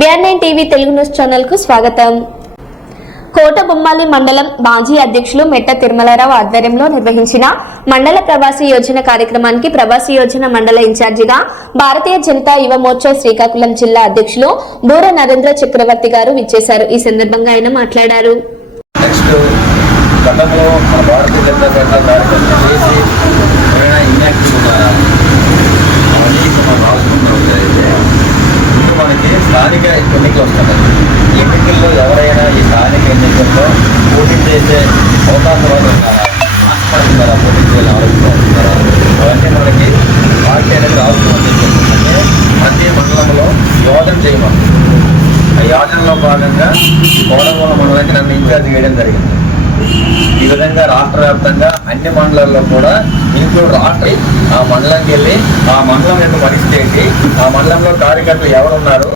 Nine TV Telugu news ఛానల్కు స్వాగతం కోటబొమ్మాలి మండలం మాజీ అధ్యక్షులు మెట్ట తిరుమలరావు ఆధ్వర్యంలో నిర్వహించిన మండల ప్రవాసీ యోజన కార్యక్రమానికి ప్రవాసీ యోజన మండల ఇన్ఛార్జిగా భారతీయ జనతా యువ మోర్చా శ్రీకాకుళం జిల్లా అధ్యక్షులు బూర నరేంద్ర చక్రవర్తి గారు విచ్చేశారు. ఈ సందర్భంగా ఆయన మాట్లాడారు. గతంలో మన భారతీయ జనతా పార్టీ కార్యకర్తలు చేసి ఎవరైనా ఇన్యాక్టివ్ ఉన్నారా అవన్నీ ఇప్పుడు మనం రాసుకుంటూ అయితే ఇప్పుడు మనకి స్థానిక ఎన్నికలు వస్తున్నాయి. ఎన్నికల్లో ఎవరైనా ఈ స్థానిక ఎన్నికల్లో పోటీ చేసే అవకాశం వాళ్ళు ఉన్నారా? పోటీ చేయాలని ఆలోచిస్తున్నారా అవన్నీ మనకి పార్టీ అనేది రాసుకోమని అంటే ప్రతి మండలంలో యోజన చేయమని. ఆ యోజనలో భాగంగా కోడమూల మండలానికి నన్ను ఇన్ఛార్జ్ చేయడం జరిగింది. ఈ విధంగా రాష్ట్ర వ్యాప్తంగా అన్ని మండలాల్లో కూడా ఇంక్లూడ్ రాష్ట్ర ఆ మండలంకి వెళ్ళి ఆ మండలం యొక్క పరిస్థితి ఏంటి? ఆ మండలంలో కార్యకర్తలు ఎవరున్నారు?